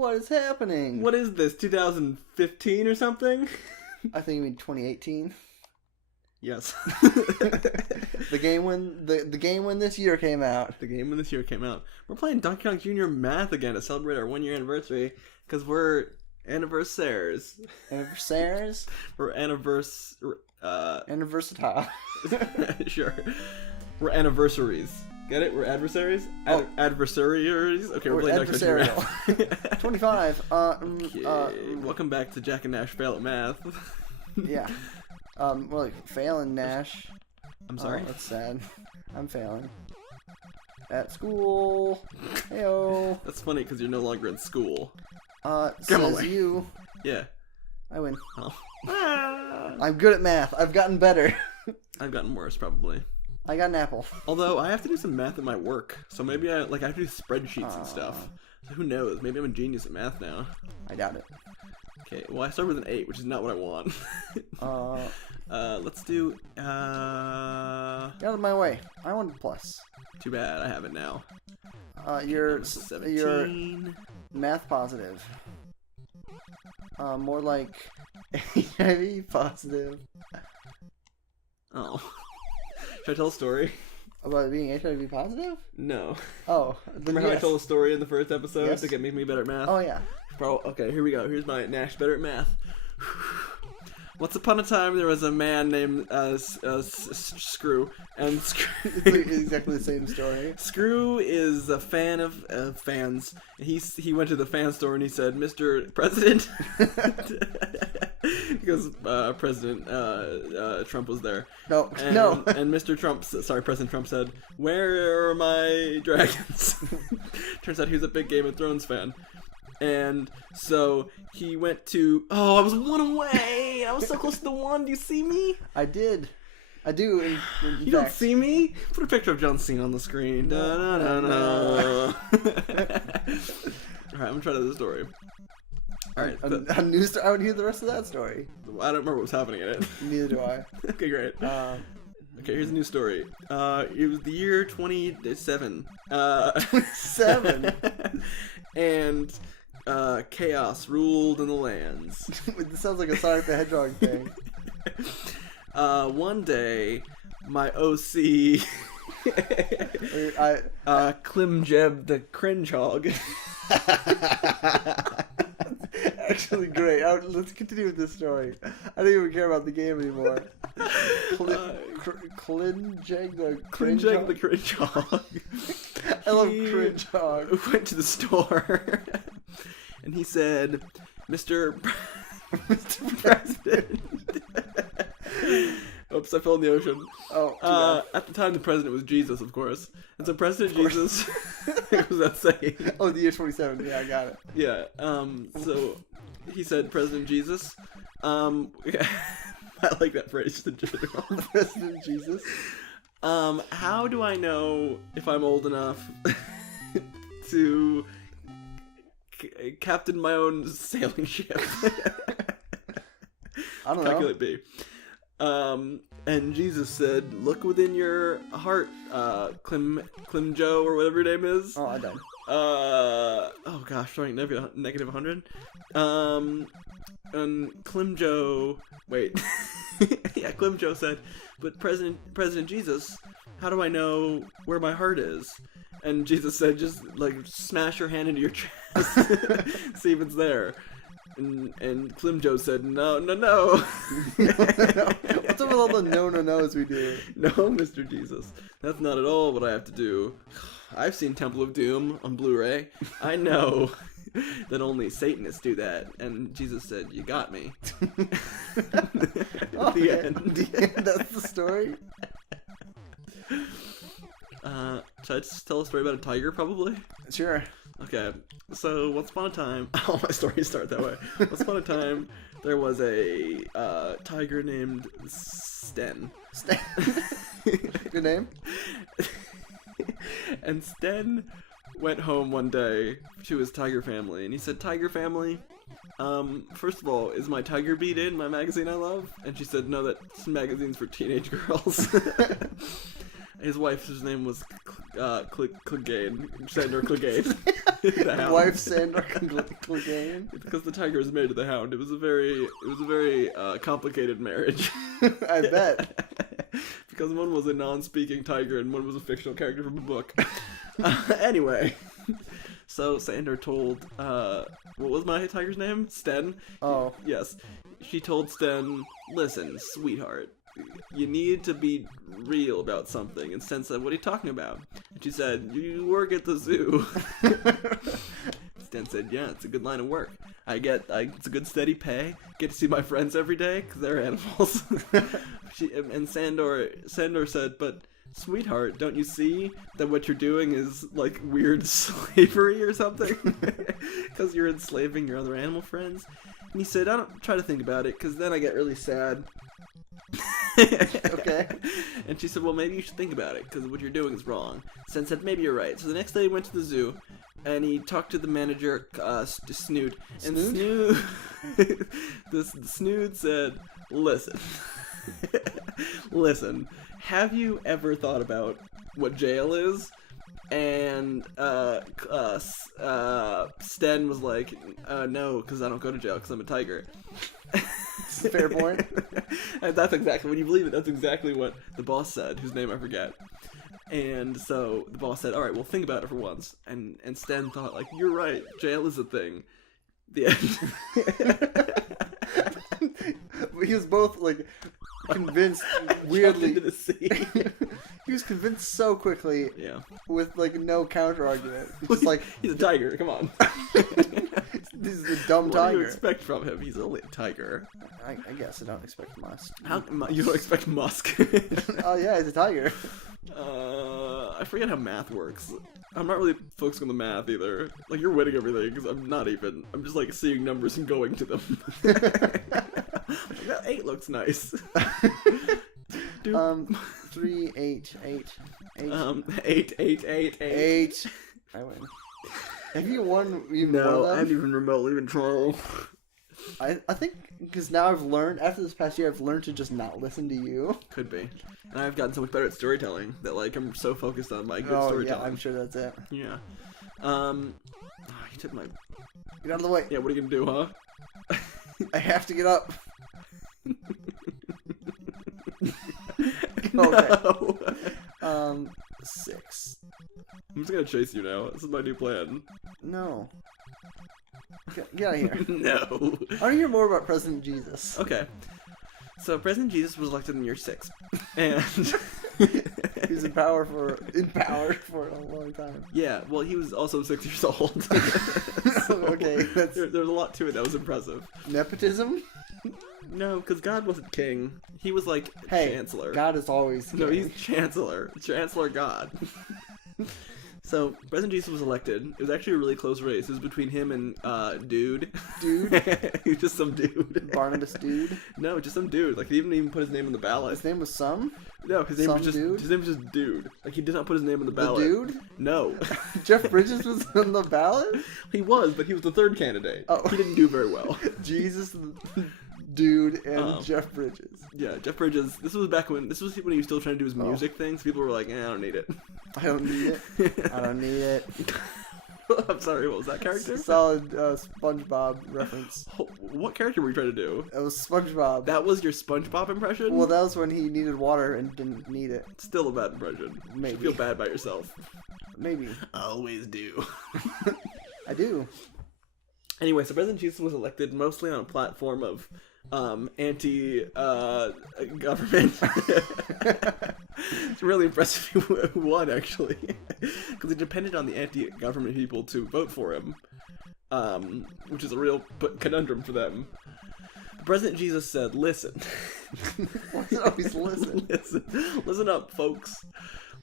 What is happening? What is this, 2015 or something? I think you mean 2018. Yes. The game when this year came out. The game when this year came out. We're playing Donkey Kong Jr. Math again to celebrate our 1-year anniversary, because we're anniversaires. Anniversaires? We're Anniversatile. Sure. We're anniversaries. Get it? We're adversaries? Adversaries? Okay, we're playing adversarial. 25. Welcome back to Jack and Nash Fail at Math. Yeah. Well, like, failing Nash. I'm sorry? That's sad. I'm failing. At school. Heyo. That's funny because you're no longer in school. Says away. You. Yeah. I win. Oh. I'm good at math. I've gotten better. I've gotten worse, probably. I got an apple. Although, I have to do some math at my work, so maybe I have to do spreadsheets and stuff. So who knows? Maybe I'm a genius at math now. I doubt it. Okay, well, I started with an 8, which is not what I want. Let's do, Get out of my way. I want a plus. Too bad, I have it now. You're 17. math positive. More like HIV positive. Oh. Should I tell a story? About being HIV positive? No. Oh. Remember how I told a story in the first episode to make me better at math? Oh, yeah. Okay, here we go. Here's my Nash better at math. Once upon a time, there was a man named Screw, and Screw it's exactly the same story. Screw is a fan of fans. He went to the fan store and he said, "Mr. President," because President Trump was there. No. And President Trump said, "Where are my dragons?" Turns out he was a big Game of Thrones fan. And so he went to... Oh, I was 1 away! I was so close to the 1. Do you see me? I did. I do. In you don't see me? Put a picture of John Cena on the screen. No. Alright, I'm going to try the story. Alright. A new story? I would hear the rest of that story. I don't remember what was happening in it. Neither do I. Okay, great. Okay, here's a new story. It was the year 27. 27? And... chaos ruled in the lands. This sounds like a Sonic the Hedgehog thing. One day, my OC, Klimjeb the Cringehog. Actually, great. Let's continue with this story. I don't even care about the game anymore. Klimjeg the Cringehog. I love Cringehog. Went to the store. And he said, Mr. President. Oops, I fell in the ocean. Oh, at the time, the president was Jesus, of course. And so President Jesus... What was that saying? Oh, the year 27. Yeah, I got it. Yeah, so he said, President Jesus. I like that phrase in general. President Jesus. How do I know if I'm old enough to... captain my own sailing ship? I don't know. Calculate B. And Jesus said, "Look within your heart, Klim Joe, or whatever your name is." Oh, I don't. Oh gosh, sorry, negative 100. And Klim Joe. Wait. Yeah, Klim Joe said, "But President Jesus, how do I know where my heart is?" And Jesus said, "Just like smash your hand into your chest, see if it's there." And Klim Joe said, "No." What's up with all the no's we do? No, Mr. Jesus, that's not at all what I have to do. I've seen Temple of Doom on Blu-ray. I know that only Satanists do that. And Jesus said, "You got me." The end. That's the story. Should I just tell a story about a tiger, probably? Sure. Okay, so once upon a time... All my stories start that way. Once upon a time, there was a tiger named Sten. Sten? Good name? And Sten went home one day to his tiger family, and he said, "Tiger family, first of all, is my Tiger Beat in my magazine I love?" And she said, "No, that's magazine's for teenage girls." His wife's name was Clegane, Sandor Clegane. The Hound. Wife Sandor Clegane. Because the tiger was married to the Hound. It was a very complicated marriage. I bet. Because one was a non-speaking tiger and one was a fictional character from a book. Anyway, so Sandor told, what was my tiger's name? Sten? Oh. Yes. She told Sten, listen, sweetheart, you need to be real about something. And Sten said, what are you talking about? And she said, you work at the zoo. Sten said, yeah, it's a good line of work. It's a good steady pay. Get to see my friends every day, because they're animals. And Sandor said, but sweetheart, don't you see that what you're doing is like weird slavery or something? Because you're enslaving your other animal friends? And he said, I don't try to think about it, because then I get really sad. Okay. And she said, well, maybe you should think about it, because what you're doing is wrong. Sen said, maybe you're right. So the next day he went to the zoo, and he talked to the manager, Snood. And Snood? The Snood said, listen. Listen, have you ever thought about what jail is? And Sten was like, no, because I don't go to jail because I'm a tiger. Fair point. And that's exactly, when you believe it, that's exactly what the boss said, whose name I forget. And so the boss said, alright, well, think about it for once. And Sten thought, like, you're right, jail is a thing. The end. He was both, like, convinced weirdly. Into the sea. He was convinced so quickly. Yeah. With, like, no counter argument. Just like, he's a tiger, come on. This is the dumb What tiger. do you expect from him? He's only a tiger. I guess I don't expect Musk. You don't expect Musk? Oh yeah, he's a tiger. I forget how math works. I'm not really focusing on the math either. Like, you're winning everything, because I'm not even. I'm just, like, seeing numbers and going to them. Like, that 8 looks nice. 3, 8, 8, 8. 8, 8, 8, 8. 8. I win. Have you won even more No, than? I haven't even remotely been trying. I think because now I've learned, after this past year, I've learned to just not listen to you. Could be. And I've gotten so much better at storytelling that, like, I'm so focused on my good Oh storytelling. yeah, I'm sure that's it. Yeah. You took my... Get out of the way. Yeah, what are you gonna do, huh? I have to get up. No. Okay. 6. I'm just gonna chase you now. This is my new plan. No. Get out of here. No. I want to hear more about President Jesus. Okay. So President Jesus was elected in year 6, and He was in power for a long time. Yeah, well, he was also 6 years old. So okay, that's there's a lot to it that was impressive. nepotism. No, because God wasn't king. He was like Chancellor. God is always king. No, he's Chancellor. Chancellor God. So, President Jesus was elected. It was actually a really close race. It was between him and, Dude. Dude? He was just some dude. Barnabas Dude. No, just some dude. Like, he didn't even put his name on the ballot. His name was Some? No, his name Some was just dude? His name was just Dude. Like, he did not put his name on the ballot. The Dude? No. Jeff Bridges was on the ballot? He was, but he was the third candidate. Oh. He didn't do very well. Jesus, Dude, and Jeff Bridges. Yeah, Jeff Bridges. This was when he was still trying to do his music things. People were like, I don't need it. I don't need it. I don't need it. I'm sorry, what was that character? Solid SpongeBob reference. What character were you trying to do? It was SpongeBob. That was your SpongeBob impression? Well, that was when he needed water and didn't need it. Still a bad impression. Maybe. You feel bad about yourself. Maybe. I always do. I do. Anyway, so President Jesus was elected mostly on a platform of anti-government. It's really impressive he won, actually. Because he depended on the anti-government people to vote for him. Which is a real conundrum for them. President Jesus said, listen. Why does it always listen? Listen up, folks.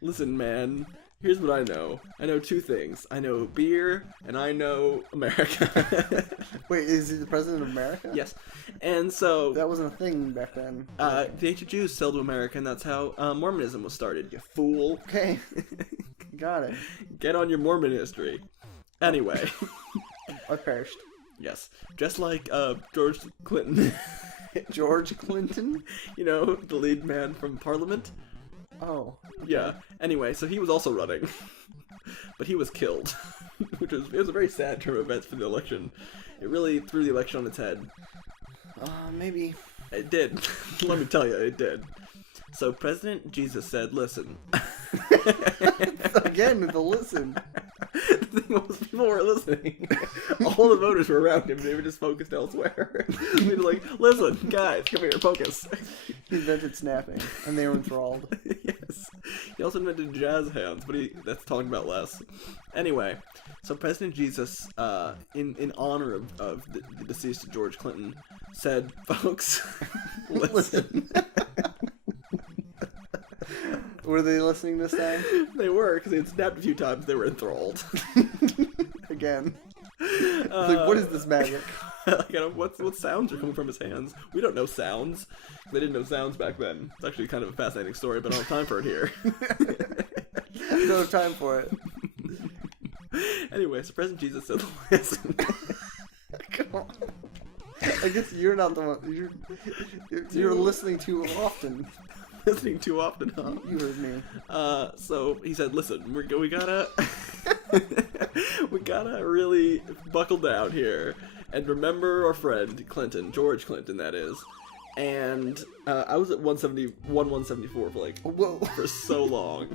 Listen, man. Here's what I know. I know 2 things. I know beer, and I know America. Wait, is he the president of America? Yes. And so... That wasn't a thing back then. The ancient Jews sailed to America, and that's how Mormonism was started, you fool. Okay. Got it. Get on your Mormon history. Anyway. I perished. Yes. Just like George Clinton. George Clinton? You know, the lead man from Parliament. Oh. Yeah. Anyway, so he was also running, but he was killed, which was a very sad turn of events for the election. It really threw the election on its head. Maybe. It did. Let me tell you, it did. So President Jesus said, "Listen." Again, the listen. The thing was, people were listening. All the voters were around him. They were just focused elsewhere. They were like, "Listen, guys, come here, focus." He invented snapping, and they were enthralled. Yes. He also invented jazz hands, but that's talking about less. Anyway, so President Jesus, in honor of the deceased George Clinton, said, "Folks, listen." Were they listening this time? They were, because they had snapped a few times. They were enthralled. Again. Like, what is this magic? What sounds are coming from his hands? We don't know sounds. They didn't know sounds back then. It's actually kind of a fascinating story, but I don't have time for it here. Don't have time for it. Anyway, so President Jesus said, "Listen." Come on. I guess you're not the one. You're listening too often. Listening too often, huh? You heard me. So he said, "Listen, we gotta, we gotta really buckle down here and remember our friend Clinton, George Clinton, that is." And I was at 174 for so long.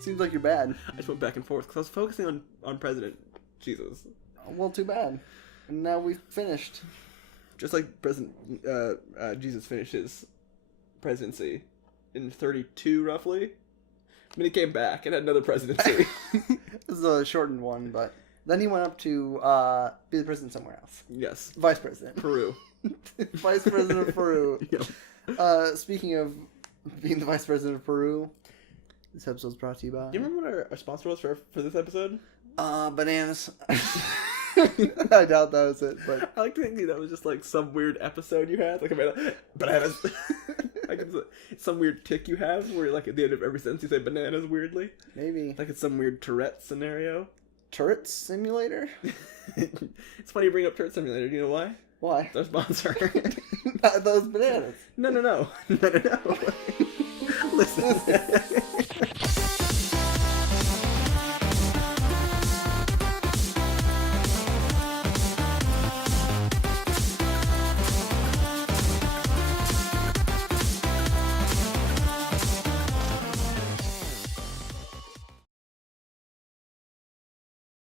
Seems like you're bad. I just went back and forth because I was focusing on President Jesus. Well, too bad. And now we've finished. Just like President Jesus finished his presidency in 32, roughly. I mean, he came back and had another presidency. This is a shortened one, but then he went up to be the president somewhere else. Yes. Vice president. Peru. Vice president of Peru. Yep. Speaking of being the vice president of Peru, this episode's brought to you by... Do you remember what our sponsor was for this episode? Bananas. I doubt that was it, but... I like to think that was just like some weird episode you had. Like, bananas. Like it's some weird tick you have where like at the end of every sentence you say bananas weirdly. Maybe. Like it's some weird Tourette scenario. Turret Simulator? It's funny you bring up Turret Simulator. Do you know why? Why? It's our sponsor. Not those bananas. No. Listen.